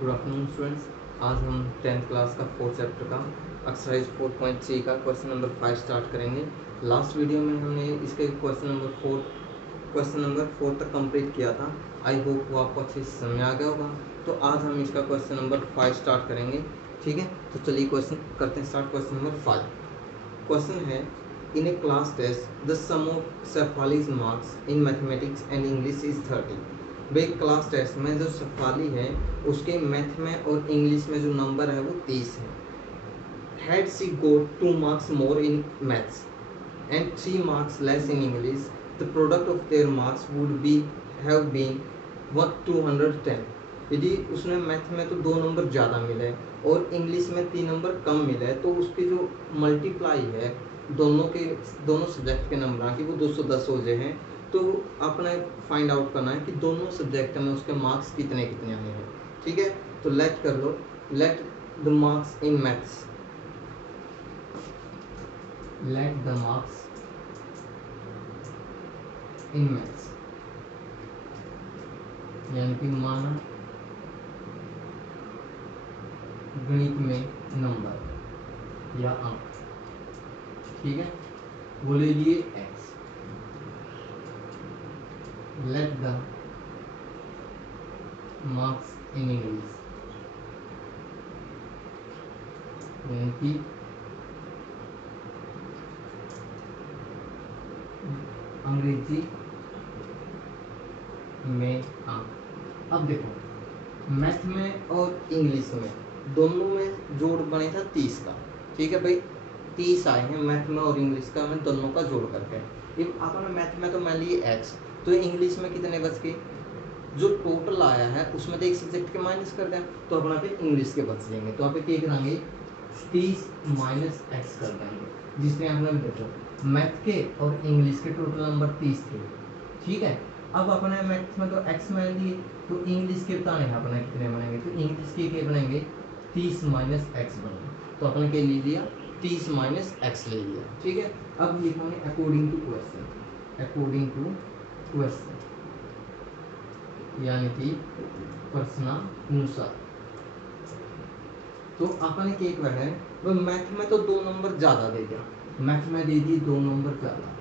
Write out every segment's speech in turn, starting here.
Good afternoon students. आज हम 10th class का 4th चैप्टर का एक्सरसाइज 4.3 का क्वेश्चन नंबर 5 स्टार्ट करेंगे। लास्ट वीडियो में हमने इसके क्वेश्चन नंबर 4 तक कंप्लीट किया था। आई होप वो आपको अच्छे से समझ आ गया होगा। तो आज हम इसका क्वेश्चन नंबर 5 स्टार्ट करेंगे। ठीक है, तो चलिए क्वेश्चन करते हैं स्टार्ट। क्वेश्चन नंबर 5 क्वेश्चन है, in a class test the sum of Shefali's marks in mathematics and English is 30। भाई क्लास टेस्ट में जो शेफाली है उसके मैथ में और इंग्लिश में जो नंबर है वो 30 है। Had she got 2 marks more in maths and 3 marks less in English, the product of their marks would be have been 210। यदि उसने मैथ में तो 2 नंबर ज़्यादा मिले और इंग्लिश में 3 नंबर कम मिले तो उसकी जो मल्टीप्लाई है दोनों सब्जेक्ट के नंबर की वो 210 हो जाए हैं। तो अपने फाइंड आउट करना है कि दोनों सब्जेक्ट में उसके मार्क्स कितने कितने आए हैं। ठीक है, तो लेट कर लो, let the marks in maths, let the marks in maths, यानी कि माना गणित में नंबर या अंक, ठीक है, वो ले लिए x। Late the marks in English, यानी कि अंग्रेजी में अंक। अब देखो मैथ में और इंग्लिश में दोनों में जोड़ बने था 30 का। ठीक है भाई, 30 आए हैं मैथ में और इंग्लिश का, मैं दोनों का जोड़ करके। अब अपने मैथ में तो मान लिए x, तो इंग्लिश में कितने बच गए? जो टोटल आया है उसमें तो एक सब्जेक्ट के माइनस कर दें तो अपना पे इंग्लिश के बच जाएंगे। तो आप क्या कराएंगे, 30 माइनस एक्स कर देंगे, जिसमें अपना देखो मैथ के और इंग्लिश के टोटल नंबर 30 थे। ठीक है, अब अपने मैथ में तो एक्स मान लिए, तो इंग्लिश के बताने हैं अपने कितने बनेंगे, तो इंग्लिश के क्या बनेंगे, 30 माइनस एक्स बनेंगे। तो अपने क्या ले लिया, 30 माइनस एक्स ले लिया। ठीक है, अब लिखेंगे according to question, according to question यानी कि प्रश्नानुसार। तो अपने क्या कर रहे हैं, वो मैथ में तो 2 नंबर ज़्यादा दे दिया, मैथ में दे दी 2 नंबर ज़्यादा,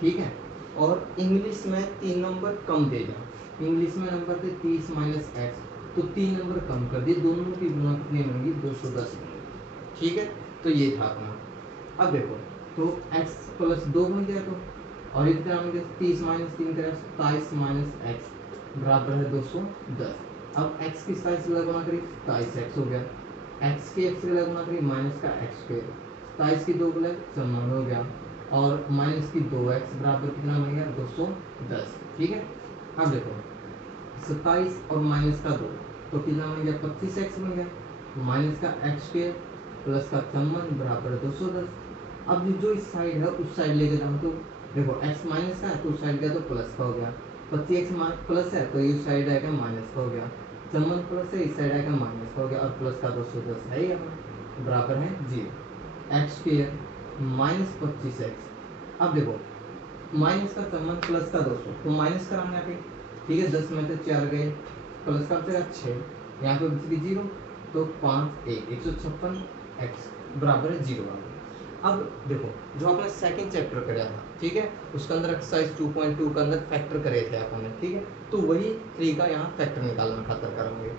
ठीक है, और इंग्लिश में 3 नंबर कम दे दिया। इंग्लिश में नंबर थे 30 माइनस एक्स, तो 3 नंबर कम कर दिए, दोनों की गुणा कितनी बनेगी, 210। ठीक है, तो ये था अपना। अब देखो तो x प्लस 2 बन गया, तो और एक तरह 30 माइनस 3 करें 27 माइनस एक्स बराबर है 210। अब x की साइज से गुणा करी 27x हो गया, x के x से गुणा करी माइनस का x स्क्वायर, 27 की 2 गुना 54 हो गया, और माइनस की 2x बराबर कितना बन गया, 210। ठीक है, अब देखो 27 और माइनस का 2 तो कितना बन गया, 25x बन गया, माइनस का x स्क्वायर प्लस का 54 बराबर 210। अब जो इस साइड है उस साइड लेके जाओ, तो देखो x माइनस का है तो उस साइड का तो प्लस का हो गया, 25x प्लस है तो इस साइड आएगा माइनस का हो गया, 54 प्लस है इस साइड आएगा माइनस का हो गया, और प्लस का 210 है ही अपना बराबर है 0। X square minus 25x। अब देखो माइनस का 54 प्लस का 200, तो माइनस कराना यहाँ पे, ठीक है, 10 में से 4 गए, प्लस का बचेगा 6, यहाँ पे बचेगी 0, तो 5 156 एक्स बराबर है 0 आ गया। अब देखो जो आपने सेकंड चैप्टर कराया था, ठीक है, उसके अंदर एक्सरसाइज 2.2 के अंदर फैक्टर करे थे आपने, ठीक है, तो वही तरीका यहाँ फैक्टर निकालना खातर करेंगे।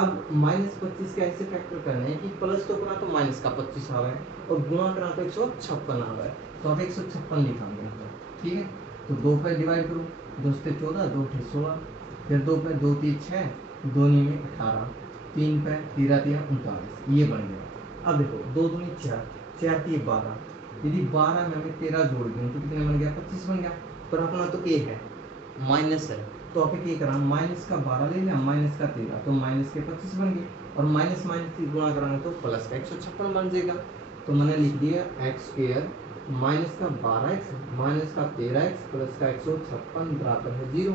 अब माइनस 25 के ऐसे फैक्टर करने हैं कि प्लस तो करा तो माइनस का 25 आ रहा है और गुणा करा तो 156 आ रहा है, तो आप 156 लिखाएंगे यहाँ पर। ठीक है, तो 2 पे डिवाइड करो, 2 से 14, 2 से 16, फिर 2 पे 2 3 6, 2 में 18, 3 पे 13 3 39, ये बन गया। अब देखो 2 दूनी 4, 4 3 12, यदि 12 में मैं 13 जोड़ दूँ तो कितने बन गया, 25 बन गया। पर अपना तो क्या है, माइनस है, तो आप क्या करा, माइनस का 12 ले लिया, माइनस का 13, तो माइनस के 25 बन गए, और माइनस माइनस की गुणा कराना तो प्लस का 156 बन जाएगा। तो मैंने लिख दिया एक्स स्क्वायर माइनस का 12x माइनस का 13x प्लस का 156 बराबर है 0।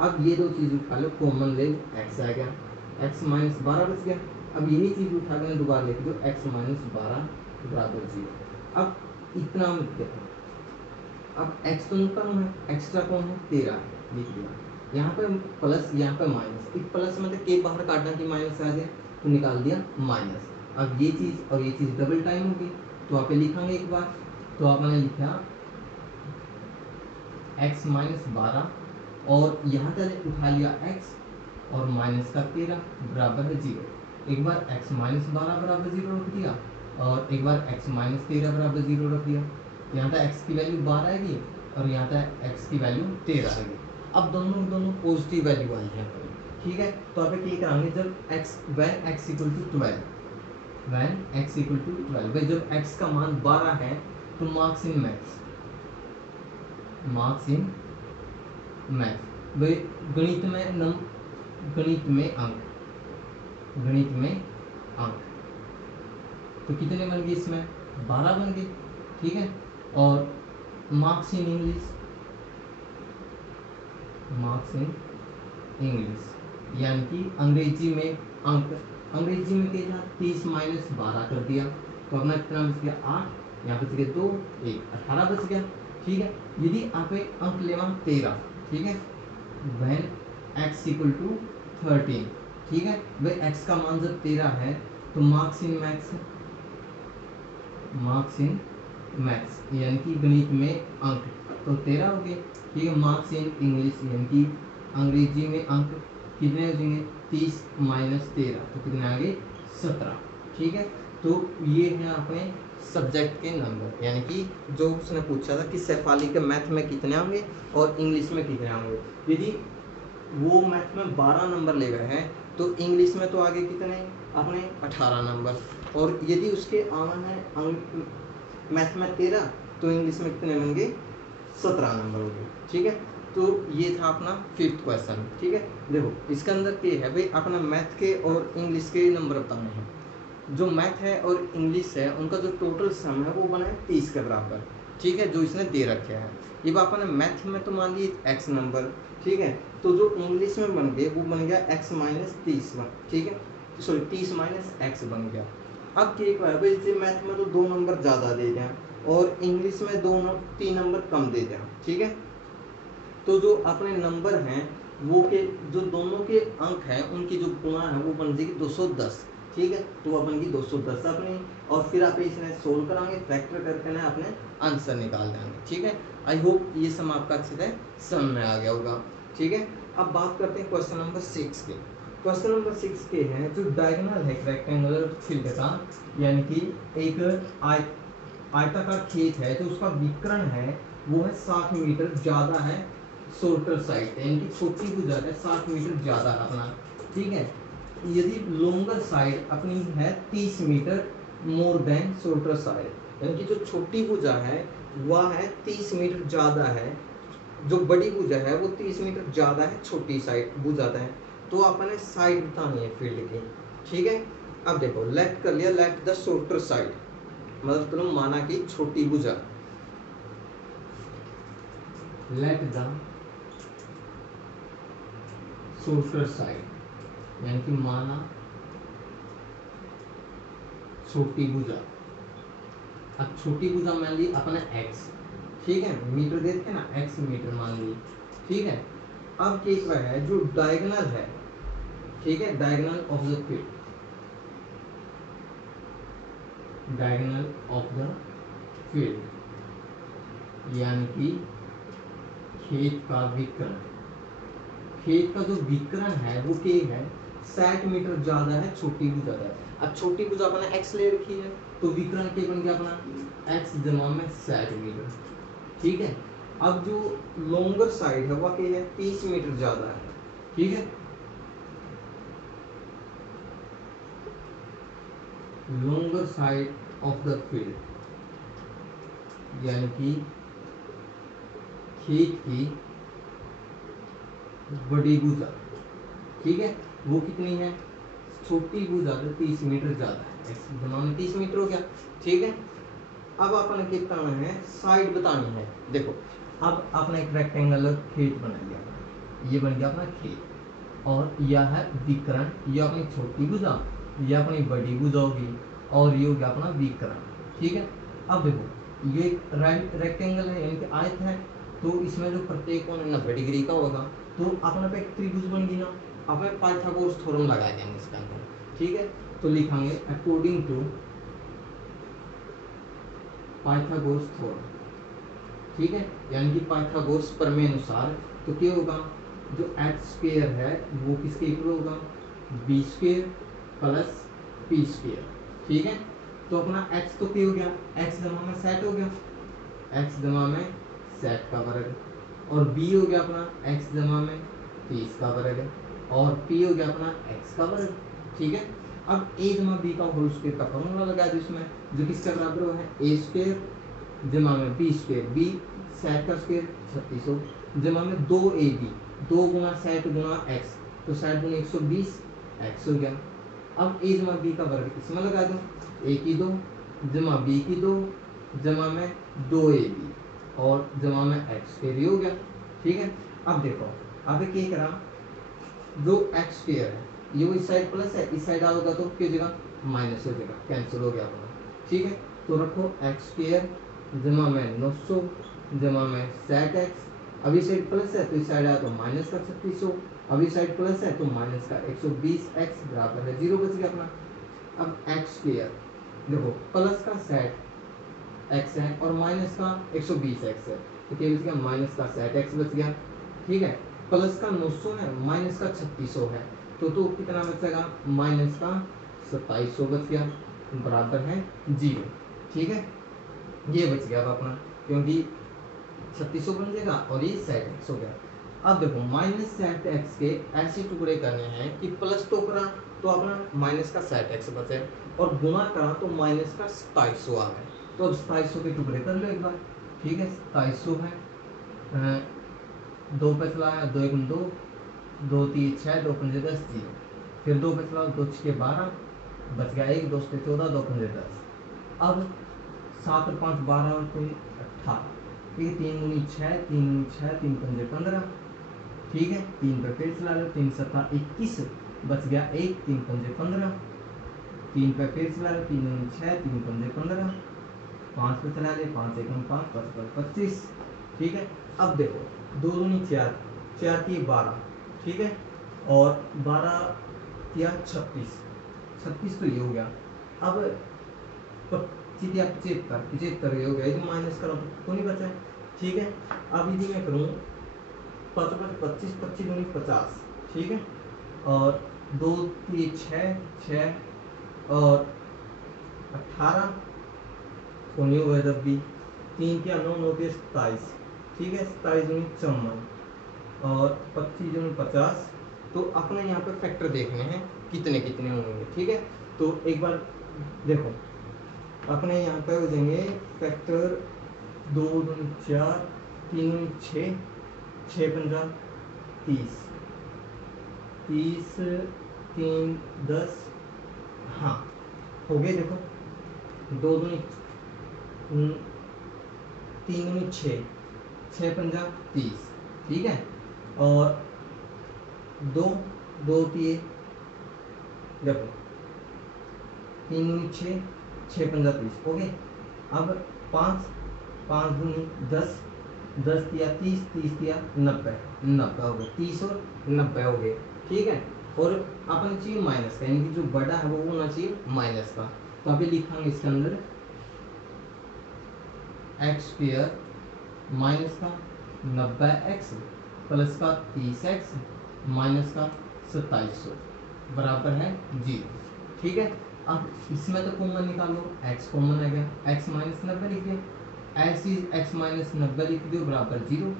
अब ये दो चीज़ उठा लो, कॉमन ले, x आ गया, x माइनस 12 बच गया। अब यही चीज़ उठा कर दोबारा लिख दो, x माइनस 12 बराबर 0। अब इतना मत देखो, अब x तो न्यूनतम है, एक्स्ट्रा कौन है, 13 लिख दिया, यहाँ पे प्लस, यहाँ पे माइनस। एक प्लस मतलब के बाहर काटना कि माइनस आ जाए, तो निकाल दिया माइनस। अब ये चीज़ और ये चीज़ डबल टाइम होगी, तो आप लिखेंगे एक बार। तो आपने लिखा x माइनस 12 और यहाँ तक उठा लिया x और माइनस का 13 बराबर है 0। एक बार x माइनस 12 बराबर 0 रख दिया और एक बार x माइनस 13 बराबर 0 रख दिया। यहाँ तक x की वैल्यू 12 आएगी और यहाँ तक x की वैल्यू 13 आएगी। अब दोनों पॉजिटिव वैल्यू आई है, ठीक है। तो आप क्या कराएंगे, जब when x equal to 12, when x equal to 12, भाई जब x का मान 12 है तो marks in maths, marks in math, भाई गणित में अंक, गणित में अंक। तो कितने बन गए इसमें, 12 बन गए, ठीक है। और marks in English, marks in English यानी कि अंग्रेजी में अंक, अंग्रेजी में क्या 30 माइनस 12 कर दिया, तो अपना कितना बच गया 8, यहाँ बच गया 2, 1 18 बच गया, ठीक है। यदि आप अंक लेवा 13, ठीक है, when x इक्वल टू 13, ठीक है, भाई x का मान जब 13 है तो marks in maths, marks in maths यानी कि गणित में अंक तो 13 हो गए, ठीक है। मार्क्स इन इंग्लिश यानी कि अंग्रेजी में अंक कितने हो जाएंगे, 30 माइनस 13 तो कितने आ गए 17, ठीक है। तो ये है अपने सब्जेक्ट के नंबर, यानी कि जो उसने पूछा था कि शेफाली के मैथ में कितने होंगे और इंग्लिश में कितने होंगे। यदि वो मैथ में 12 नंबर ले गए हैं तो इंग्लिश में तो आगे कितने अपने 18 नंबर, और यदि उसके आना है मैथ में 13 तो इंग्लिश में कितने बन गए 17 नंबर हो गए, ठीक है। तो ये था अपना 5th क्वेश्चन, ठीक है। देखो इसके अंदर क्या है भाई, अपना मैथ के और इंग्लिश के नंबर बताने हैं। जो मैथ है और इंग्लिश है उनका जो टोटल सम है वो बना है 30 के बराबर, ठीक है, जो इसने दे रखे हैं। ये आपने मैथ में तो मान लिए x नंबर, ठीक है, तो जो इंग्लिश में बन गए वो बन गया x माइनस 30, ठीक है, सॉरी 30 माइनस x बन गया। अब क्या है भाई, जैसे मैथ में तो 2 नंबर ज़्यादा दे दें और इंग्लिश में 3 नंबर कम दे दें, ठीक है। तो जो अपने नंबर हैं वो के जो दोनों के अंक हैं उनकी जो गुणा है वो बन जाएगी 210, ठीक है। तो वो बन गई 210 अपनी, और फिर आप इसे सोल्व कराएंगे, फैक्टर करके ना अपने आंसर निकाल देंगे, ठीक है। आई होप ये सम आपका अच्छे से समझ में आ गया होगा, ठीक है। अब बात करते हैं क्वेश्चन नंबर 6 के। क्वेश्चन नंबर 6 के हैं जो डायगोनल है रेक्टेंगुलर फील्ड का, यानी कि एक आयताकार खेत है जो उसका विकर्ण है वो है 60 मीटर, ज़्यादा है शॉर्टर साइड, यानी कि छोटी भुजा है 60 मीटर ज़्यादा अपना, ठीक है। यदि लॉन्गर साइड अपनी है 30 metre more than shorter side, यानी कि जो छोटी भुजा है वह है 30 मीटर ज़्यादा है, जो बड़ी भुजा है वो 30 मीटर ज़्यादा है छोटी साइड भुजा है। तो अपने साइड बतानी है फील्ड की, ठीक है। अब देखो लेट कर लिया, लेट द शॉर्टर साइड, मतलब तुम माना कि छोटी भुजा, लेट द शॉर्टर साइड यानी कि माना छोटी भुजा। अब छोटी भुजा मान ली अपना x, ठीक है, मीटर देते हैं ना, x मीटर मान ली, ठीक है। अब क्या है जो डायगोनल है, ठीक है, diagonal of the field, diagonal of the field यानी कि खेत का विकर्ण, खेत का जो विकर्ण है वो क्या है 60 मीटर ज्यादा है छोटी भुजा है। अब छोटी भुजा अपना x ले रखी है तो विकर्ण क्या बन गया अपना x जमा में 60 मीटर, ठीक है। अब जो लॉन्गर साइड है वह क्या है 30 मीटर ज्यादा है, ठीक है। Longer side of the field यानी कि खेत की बड़ी भुजा, ठीक है, वो कितनी है छोटी भुजा तो 30 मीटर ज्यादा है, x जमा में 30 मीटर हो गया, ठीक है। अब अपने क्या बताना है, साइड बतानी है। देखो अब अपना एक रेक्टेंगुलर खेत बना लिया, ये बन गया अपना खेत, और यह है विकर्ण, यह अपनी छोटी भुजा, यह अपनी बड़ी भुजा होगी, और ये हो गया अपना विकर्ण, ठीक है। अब देखो ये रेक्टेंगल है यानी कि आयत है, तो इसमें जो प्रत्येक कोण 90 डिग्री का होगा, तो अपने पे एक त्रिभुज बन गई ना, अब मैं पाइथागोरस थ्योरम लगा देंगे इसके अंदर, ठीक है। तो लिखेंगे अकॉर्डिंग टू पाइथागोरस थ्योरम, ठीक है, यानी कि पाइथागोरस प्रमेय अनुसार तो क्या होगा, जो एच स्क्वायर है वो किसके इक्वल होगा, B square plus P square, ठीक है। तो अपना एच तो क्या हो गया, एक्स जमा में सेट हो गया, एक्स जमा में सेट का वर्ग, और बी हो गया अपना एक्स जमा में 30 का वर्ग, और पी हो गया अपना एक्स का वर्ग, ठीक है। अब ए जमा बी का होल स्क्वायर का फॉर्मूला लगा दो इसमें, जो किसके बराबर हो है, ए स्क्वायर जमा में बी स्क्वायर, बी सेट का स्क्वायर 3600 जमा में 2ab, 2 गुना सेट गुना एक्स, तो सेट गुना 120 एक्स हो गया। अब ए जमा बी का वर्ग इसमें लगा दो, ए की 2 जमा बी की 2 जमा में 2ab और जमा में एक्स स्क्वायर हो गया, ठीक है। अब देखो अब क्या करा, जो एक्स स्क्वायर है ये इस साइड प्लस है, इस साइड आओगे तो क्या हो जाएगा, माइनस हो जाएगा, कैंसिल हो गया अपना, ठीक है। तो रखो एक्स स्क्वायर जमा में 900 जमा में सेट एक्स, अभी साइड प्लस है तो इस साइड आया तो माइनस का 3600, अभी साइड प्लस है तो माइनस का 120 एक्स बराबर है 0 बच गया अपना। अब एक्स स्क्वायर देखो प्लस का सेट एक्स है और माइनस का 120 एक्स है, तो क्या बच गया, माइनस का सेट एक्स बच गया, ठीक है। प्लस का 900 है माइनस का 3600 है, तो कितना बचेगा, माइनस का 2700 बच गया बराबर है 0, ठीक है। ये बच गया अब अपना, क्योंकि 3600 बन जाएगा और ये सेट एक्स हो गया। अब देखो माइनस सेट एक्स के ऐसे टुकड़े करने हैं कि प्लस तो करा तो अपना माइनस का सेट एक्स बचे, और गुणा करा तो माइनस का 2700 आ गए, तो अब 2700 के टुकड़े कर लो एक बार, ठीक है। 2700 है, 2 पे चलाया 2 1 2, 2 3 6, 2 5 10 0, फिर 2 पे चलाओ 2 6 12 बच गया 1, 2 6 14, 2 5 10, अब 7 और 5 12 और 3 18, ठीक है। 3 दूनी 6, 3 दूनी 6, 3 5 15, ठीक है। 3 पे फिर चला लो, 3 7 21 बच गया 1, 3 5 15, 3 पे फिर चला लो, 3 दूनी 6, 3 5 15, 5 पे चला ले 5 1 5 5 25, ठीक है। अब देखो 2 दूनी 4, 4 की 12, ठीक है, और 12 या 26, 26 तो ये हो गया। अब 25 या 75, 75 ये हो गया, ये माइनस करो तो नहीं बचा है, ठीक है। अब यदि मैं करूँ 5 5 25, 25 दूनी 50, ठीक है, और 2 3 6 6 और 18 को नहीं हुआ जब भी, 3 क्या 9 9 के 27, ठीक है, 27 दूनी 54 और 25 दूनी 50, तो अपने यहाँ पे फैक्टर देखने हैं कितने कितने होंगे, ठीक है। तो एक बार देखो अपने यहाँ पे हो जाएंगे फैक्टर 2 दूनी 4, 3 दूनी 6, 6 50 30, 30 3 10, हाँ हो गए। देखो 2 दूनी 3 दूनी 6, 6 50 30, ठीक है, और 2 2 3 देखो 3 दूनी 6, 6 50 30 हो गए। अब 5 5 दूनी 10, 10 दिया 30, 30 दिया 90, 90 हो गए, 30 और 90 हो गए, ठीक है। और अपन चाहिए माइनस का, यानी कि जो बड़ा है वो होना चाहिए माइनस का, तो अभी लिखेंगे इसके अंदर एक्स स्क्वायर माइनस का 90x प्लस का 30x माइनस का 2700 बराबर है 0, ठीक है। अब इसमें तो कॉमन निकालो, x कॉमन आ गया, x माइनस 90 लिख दिया, ऐसी x माइनस 90 लिख दो बराबर 0।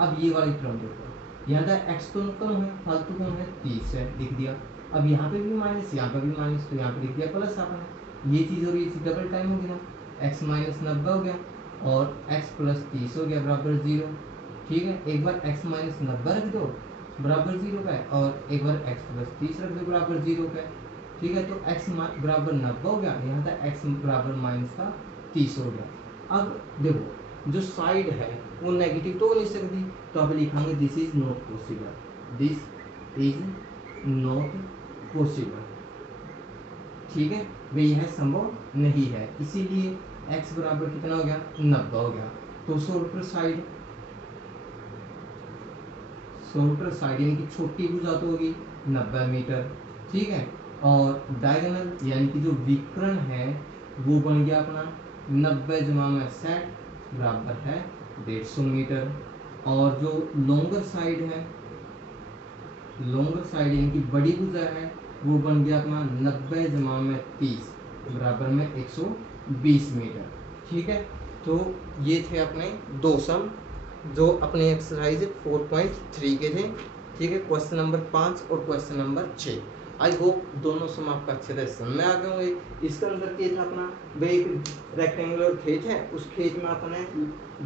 अब ये वाली टर्म देखो, यहाँ तक x तो कम है, फालतू कम है 30 है लिख दिया, अब यहाँ पे भी माइनस यहाँ पे भी माइनस, तो यहाँ पे लिख दिया प्लस आपने, ये चीज़ और ये चीज़ डबल टाइम होगी ना, x माइनस 90 हो गया और x प्लस 30 हो गया बराबर 0, ठीक है। एक बार x माइनस 90 रख दो बराबर 0 का, और एक बार x प्लस 30 रख दो बराबर 0 का, ठीक है। तो x बराबर 90 हो गया, यहाँ तक x बराबर माइनस का 30 हो गया। अब देखो जो साइड है वो नेगेटिव तो हो नहीं सकती, तो अब लिखेंगे this is not possible, this is not possible, ठीक है, वे यह संभव नहीं है, इसीलिए x बराबर कितना हो गया 90 हो गया। तो सॉल्व कर साइड स्क्वायर साइड यानी कि छोटी भुजा तो होगी 90 मीटर, ठीक है। और डायगोनल यानी कि जो विकर्ण है वो बन गया अपना 90 जमा में 60 बराबर है 150 मीटर। और जो लॉन्गर साइड है, लॉन्गर साइड यानी कि बड़ी भुजा है वो बन गया अपना 90 जमा में 30 बराबर में 120 मीटर, ठीक है। तो ये थे अपने दो सम जो अपने एक्सरसाइज 4.3 के थे, ठीक है। क्वेश्चन नंबर 5 और क्वेश्चन नंबर 6। आई होप दोनों सम आपका अच्छे तरह समझ में आ गए होंगे। इसके अंदर क्या था अपना, वह एक रेक्टेंगुलर खेत है, उस खेत में अपने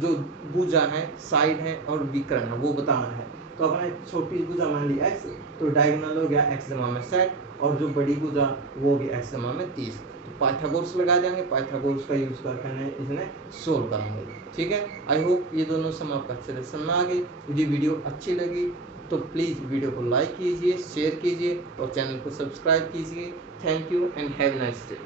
जो भुजा है, साइड है और विकर्ण है वो बताना है। तो अपने छोटी भुजा मान ली x, तो डायगोनल हो गया x जमा में 60 और जो बड़ी भुजा वो होगी x जमा में 30। तो पाइथागोरस लगा देंगे, पाइथागोरस का यूज करके इसने सोल्व करेंगे, ठीक है। आई होप ये दोनों सम आपका अच्छे से समझ में आ गई। मुझे वीडियो अच्छी लगी तो प्लीज़ वीडियो को लाइक कीजिए, शेयर कीजिए और चैनल को सब्सक्राइब कीजिए। Thank you and have a nice day.